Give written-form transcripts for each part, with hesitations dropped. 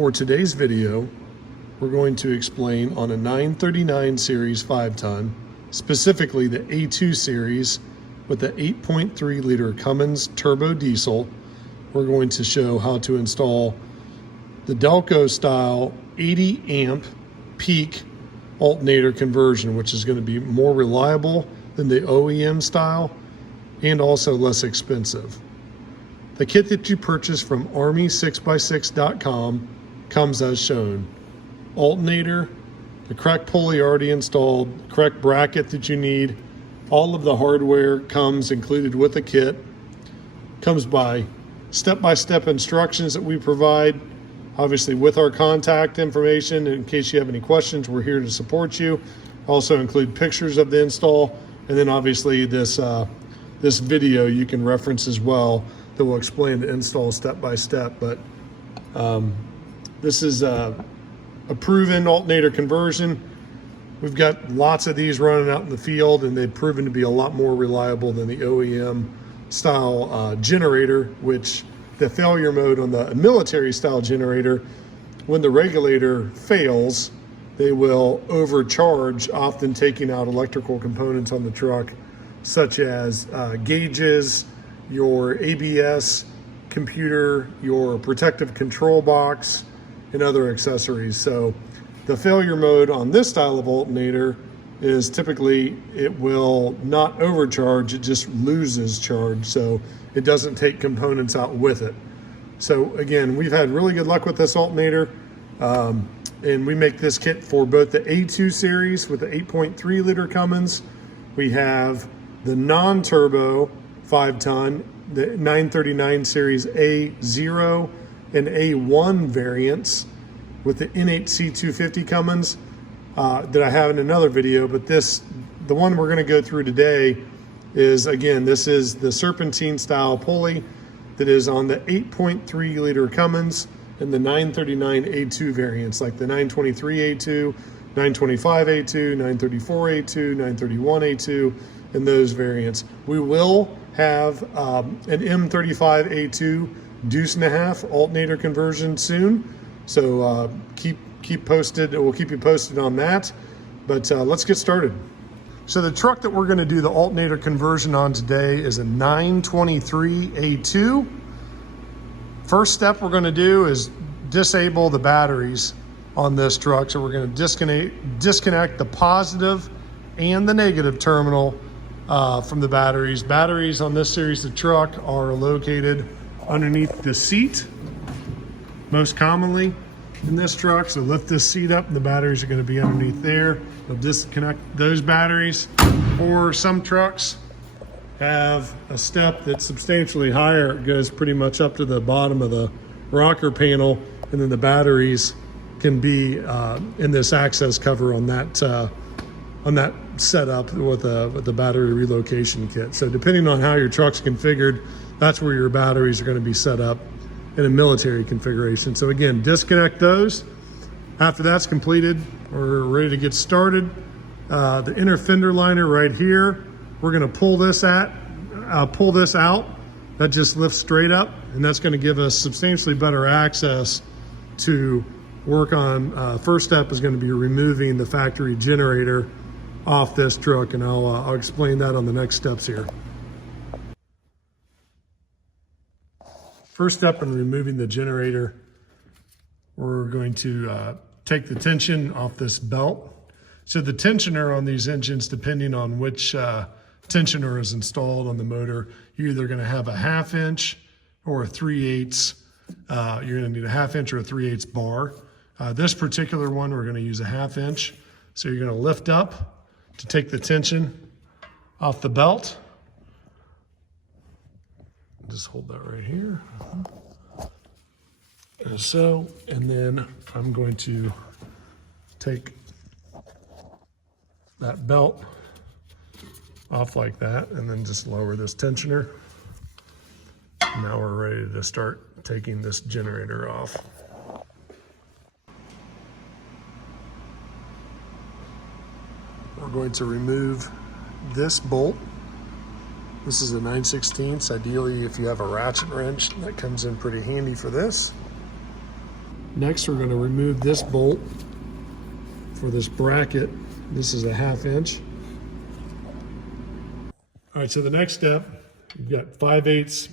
For today's video, we're going to explain on a 939 series 5-ton, specifically the A2 series with the 8.3 liter Cummins turbo diesel. We're going to show how to install the Delco-style 80 amp peak alternator conversion, which is going to be more reliable than the OEM style and also less expensive. The kit that you purchase from army6x6.com comes as shown. Alternator, the correct pulley already installed, correct bracket that you need. All of the hardware comes included with the kit. Comes by step-by-step instructions that we provide, obviously with our contact information. In case you have any questions, we're here to support you. Also include pictures of the install, and then obviously this video you can reference as well that will explain the install step-by-step. But this is a proven alternator conversion. We've got lots of these running out in the field, and they've proven to be a lot more reliable than the OEM style generator, which the failure mode on the military style generator, when the regulator fails, they will overcharge, often taking out electrical components on the truck, such as gauges, your ABS computer, your protective control box, and other accessories. So the failure mode on this style of alternator is typically it will not overcharge, it just loses charge, so it doesn't take components out with it. So again, we've had really good luck with this alternator, and we make this kit for both the A2 series with the 8.3 liter Cummins. We have the non-turbo 5-ton, the 939 series A0 and A1 variants with the NHC250 Cummins that I have in another video. But the one we're going to go through today is, again, this is the serpentine style pulley that is on the 8.3 liter Cummins and the 939A2 variants, like the 923A2, 925A2, 934A2, 931A2, and those variants. We will have an M925A2 deuce-and-a-half alternator conversion soon, so keep posted. We'll keep you posted on that. But let's get started. So the truck that we're going to do the alternator conversion on today is a 923A2. First step we're going to do is disable the batteries on this truck. So we're going to disconnect the positive and the negative terminal from the batteries. Batteries on this series of truck are located underneath the seat, most commonly in this truck. So lift this seat up and the batteries are going to be underneath there. We'll disconnect those batteries. Or some trucks have a step that's substantially higher. It goes pretty much up to the bottom of the rocker panel, and then the batteries can be in this access cover on that setup with the battery relocation kit. So depending on how your truck's configured, that's where your batteries are going to be set up in a military configuration. So again, disconnect those. After that's completed, we're ready to get started. The inner fender liner right here, we're going to pull this out. That just lifts straight up, and that's going to give us substantially better access to work on. First step is going to be removing the factory generator off this truck, and I'll explain that on the next steps here. First step in removing the generator, we're going to take the tension off this belt. So the tensioner on these engines, depending on which tensioner is installed on the motor, you're either going to have a 1/2 inch or a 3/8. You're going to need a 1/2 inch or a 3/8 bar. This particular one, we're going to use a 1/2 inch. So you're going to lift up to take the tension off the belt. Just hold that right here. And so, and then I'm going to take that belt off like that, and then just lower this tensioner. Now we're ready to start taking this generator off. We're going to remove this bolt. This is a 9/16. Ideally, if you have a ratchet wrench, that comes in pretty handy for this. Next, we're going to remove this bolt for this bracket. This is a 1/2 inch. All right, so the next step, you've got 5/8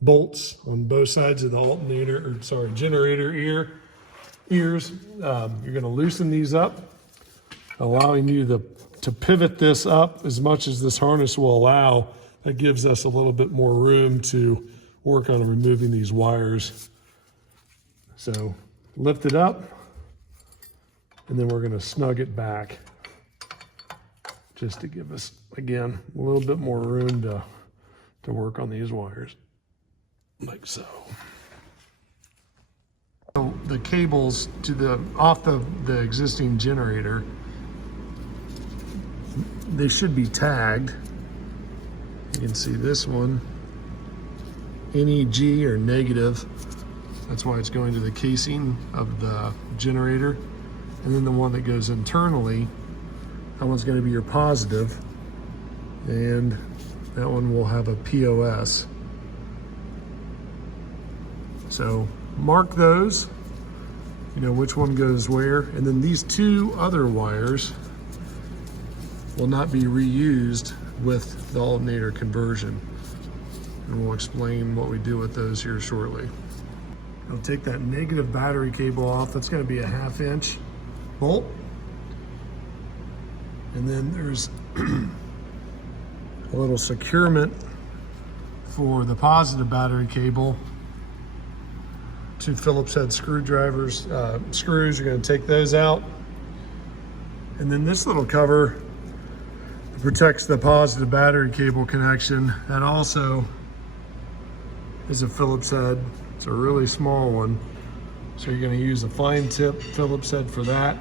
bolts on both sides of the alternator, or sorry, generator ears. You're going to loosen these up, allowing you to pivot this up as much as this harness will allow. That gives us a little bit more room to work on removing these wires. So lift it up, and then we're going to snug it back just to give us, again, a little bit more room to work on these wires, like so. So the cables to off the existing generator, they should be tagged. You can see this one, NEG or negative. That's why it's going to the casing of the generator. And then the one that goes internally, that one's going to be your positive, and that one will have a POS. So mark those, you know which one goes where, and then these two other wires will not be reused with the alternator conversion. And we'll explain what we do with those here shortly. I'll take that negative battery cable off. That's going to be a 1/2 inch bolt. And then there's a little securement for the positive battery cable. 2 Phillips head screws. You're going to take those out. And then this little cover protects the positive battery cable connection. That also is a Phillips head. It's a really small one. So you're going to use a fine tip Phillips head for that.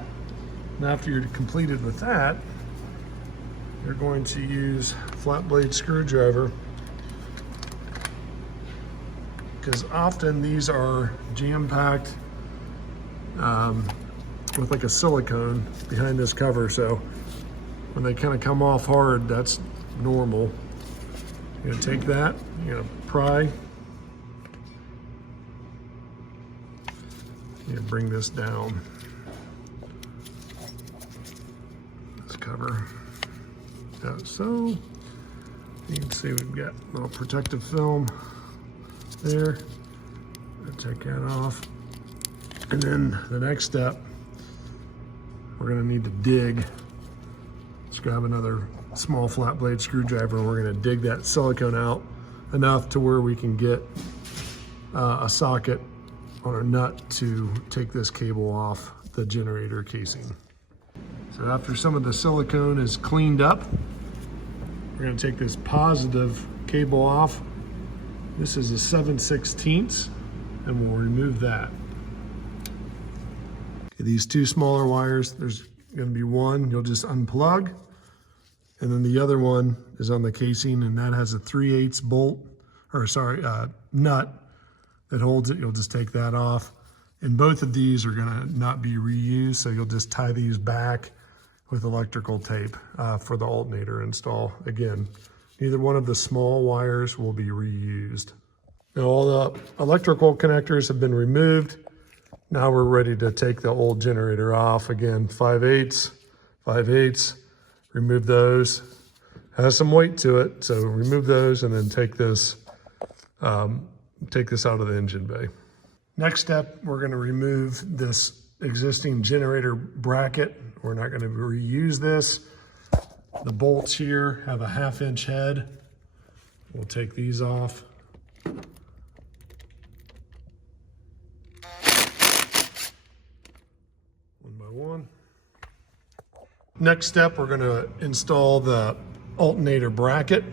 And after you're completed with that, you're going to use a flat blade screwdriver, because often these are jam-packed with like a silicone behind this cover. So when they kind of come off hard, that's normal. You're gonna take that, you're gonna pry. You're gonna bring this down. This cover. So you can see we've got a little protective film there. I'll take that off. And then the next step, we're gonna need to dig. Let's grab another small flat blade screwdriver, and we're gonna dig that silicone out enough to where we can get a socket on a nut to take this cable off the generator casing. So after some of the silicone is cleaned up, we're going to take this positive cable off. This is a 7/16, and we'll remove that. Okay, these 2 smaller wires, there's going to be one you'll just unplug, and then the other one is on the casing, and that has a 3/8 bolt, or sorry, nut that holds it. You'll just take that off. And both of these are going to not be reused, so you'll just tie these back with electrical tape for the alternator install. Again, neither one of the small wires will be reused. Now all the electrical connectors have been removed. Now we're ready to take the old generator off. Again, 5/8, 5/8, remove those. Has some weight to it, so remove those and then take this out of the engine bay. Next step, we're going to remove this existing generator bracket. We're not going to reuse this. The bolts here have a 1/2 inch head. We'll take these off. One by one. Next step, we're going to install the alternator bracket.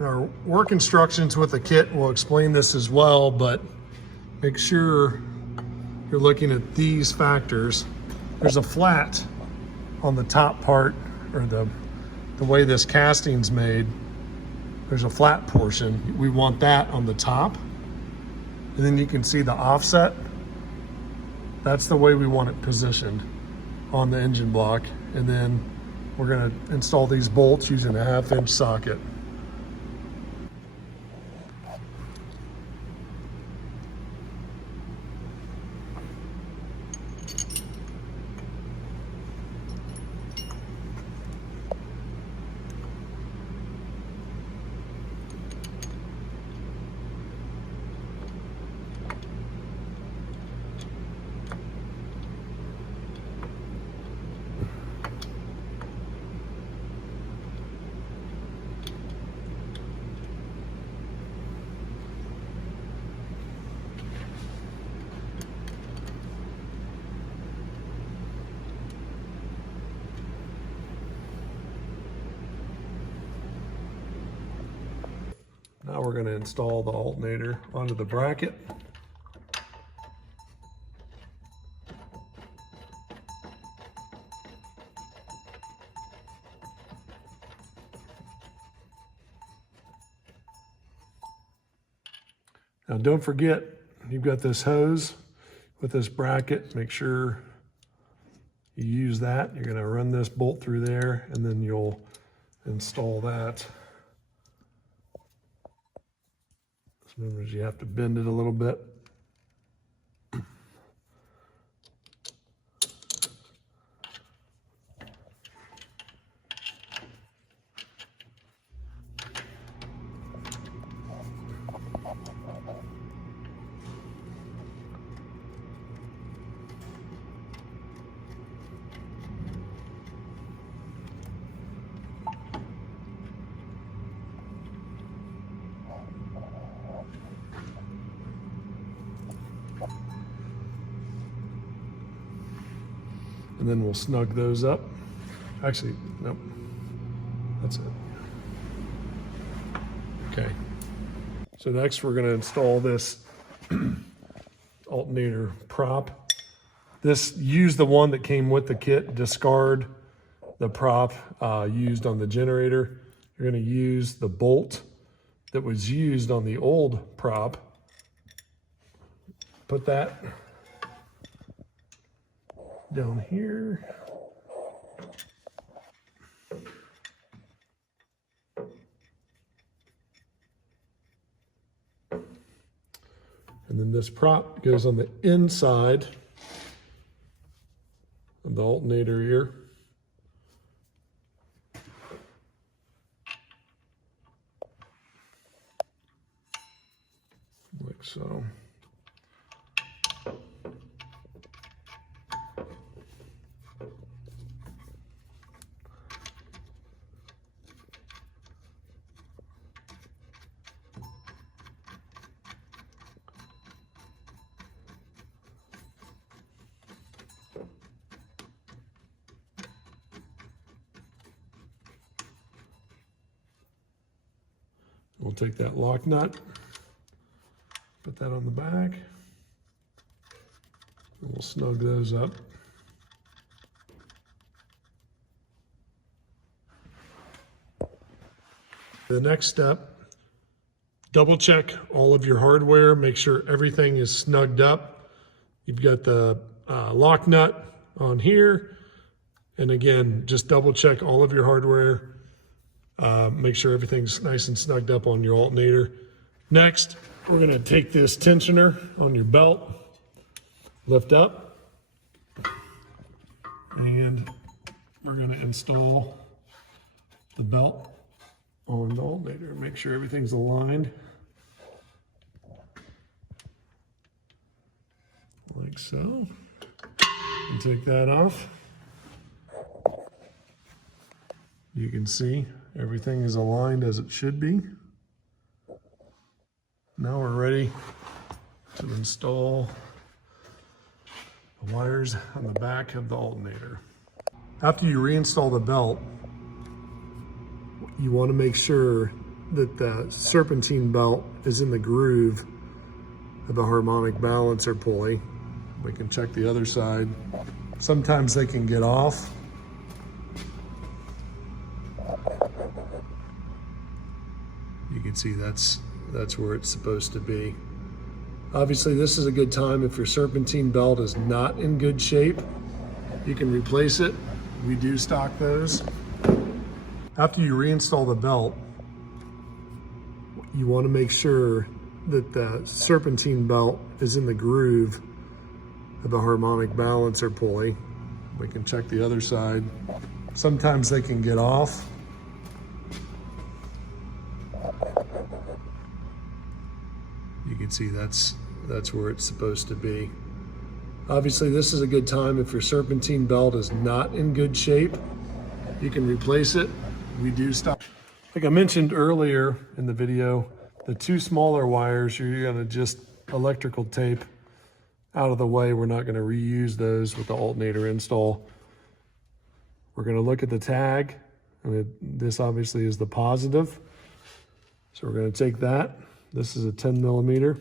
Our work instructions with the kit will explain this as well, but make sure you're looking at these factors. There's a flat on the top part, or the way this casting's made. There's a flat portion. We want that on the top. And then you can see the offset. That's the way we want it positioned on the engine block. And then we're going to install these bolts using a 1/2 inch socket. Now we're going to install the alternator onto the bracket. Now don't forget, you've got this hose with this bracket. Make sure you use that. You're going to run this bolt through there, and then you'll install that. Remember, you have to bend it a little bit. And then we'll snug those up. Actually, nope, that's it. Okay, so next we're gonna install this alternator prop. Use the one that came with the kit, discard the prop used on the generator. You're gonna use the bolt that was used on the old prop. Put that down here. And then this prop goes on the inside of the alternator here. Like so. We'll take that lock nut, put that on the back, and we'll snug those up. The next step, double check all of your hardware, make sure everything is snugged up. You've got the lock nut on here, and again, just double check all of your hardware. Make sure everything's nice and snugged up on your alternator. Next, we're gonna take this tensioner on your belt, lift up, and we're gonna install the belt on the alternator. Make sure everything's aligned. Like so. And take that off. You can see everything is aligned as it should be. Now we're ready to install the wires on the back of the alternator. After you reinstall the belt, you want to make sure that the serpentine belt is in the groove of the harmonic balancer pulley. We can check the other side. Sometimes they can get off. You can see that's where it's supposed to be. Obviously, this is a good time if your serpentine belt is not in good shape. You can replace it. We do stock those. After you reinstall the belt, you want to make sure that the serpentine belt is in the groove of the harmonic balancer pulley. We can check the other side. Sometimes they can get off. You can see that's where it's supposed to be. Obviously, this is a good time if your serpentine belt is not in good shape. You can replace it. We do stock. Like I mentioned earlier in the video, the two smaller wires, you're gonna just electrical tape out of the way. We're not gonna reuse those with the alternator install. We're gonna look at the tag. This obviously is the positive. So So we're going to take that. This is a 10 millimeter.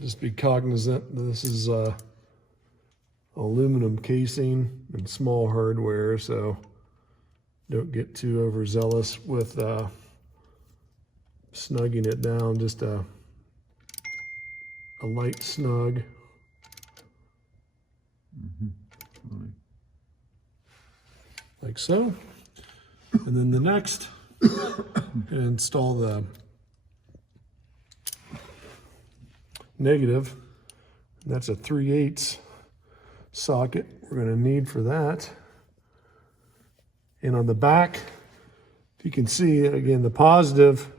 Just be cognizant that this is aluminum casing and small hardware, so don't get too overzealous with snugging it down. Just a light snug. Like so. And then the next, install the negative. That's a 3/8 socket we're going to need for that. And on the back, if you can see, again, the positive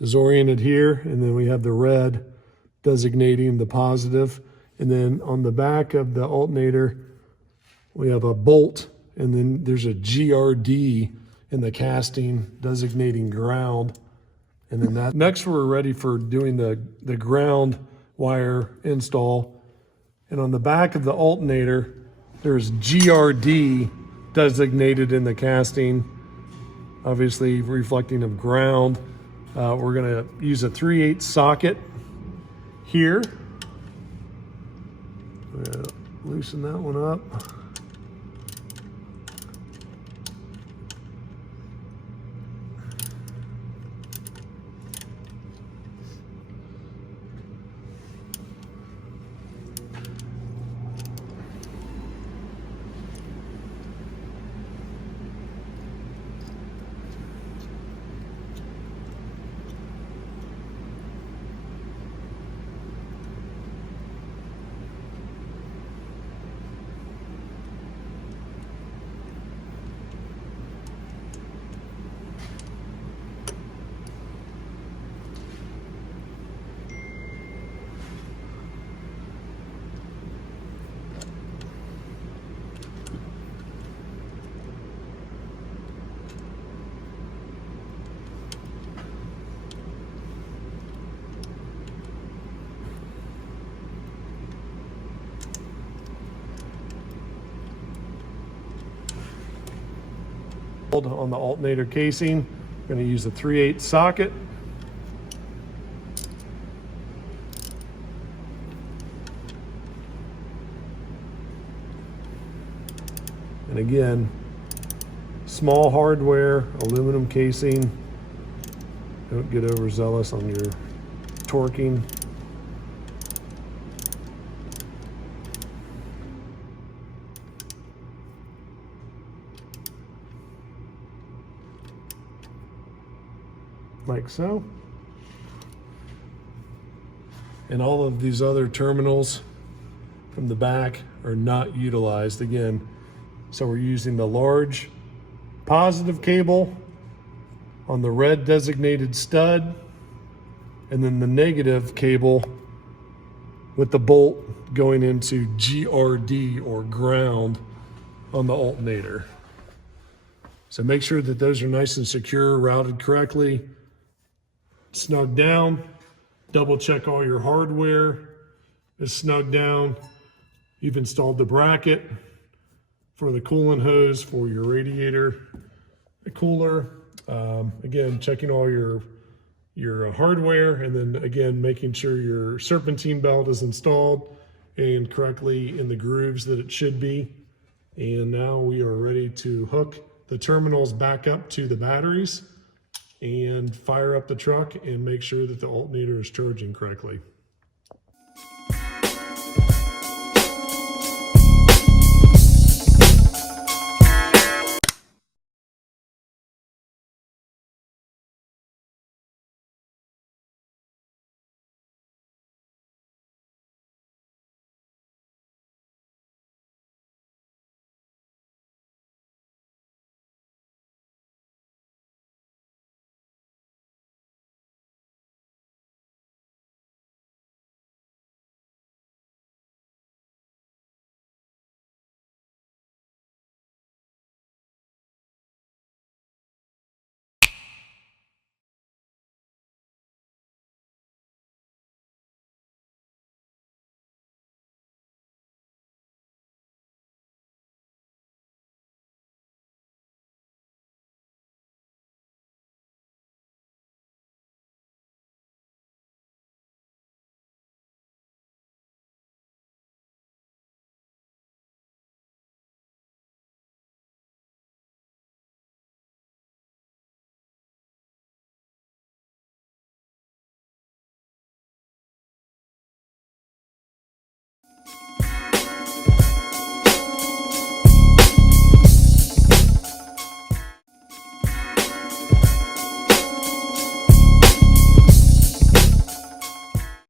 is oriented here, and then we have the red designating the positive. And then on the back of the alternator, we have a bolt, and then there's a GRD in the casting designating ground. And then that next, we're ready for doing the ground wire install. And on the back of the alternator, there's GRD designated in the casting, obviously reflecting of ground. We're gonna use a 3/8 socket here. We're gonna loosen that one up. On the alternator casing, I'm going to use a 3/8 socket. And again, small hardware, aluminum casing. Don't get overzealous on your torquing. Like so. And all of these other terminals from the back are not utilized again. So we're using the large positive cable on the red designated stud, and then the negative cable with the bolt going into GRD or ground on the alternator. So make sure that those are nice and secure, routed correctly. Snug down, double check all your hardware is snug down. You've installed the bracket for the coolant hose for your radiator, the cooler. Again, checking all your hardware, and then again, making sure your serpentine belt is installed and correctly in the grooves that it should be. And now we are ready to hook the terminals back up to the batteries and fire up the truck and make sure that the alternator is charging correctly.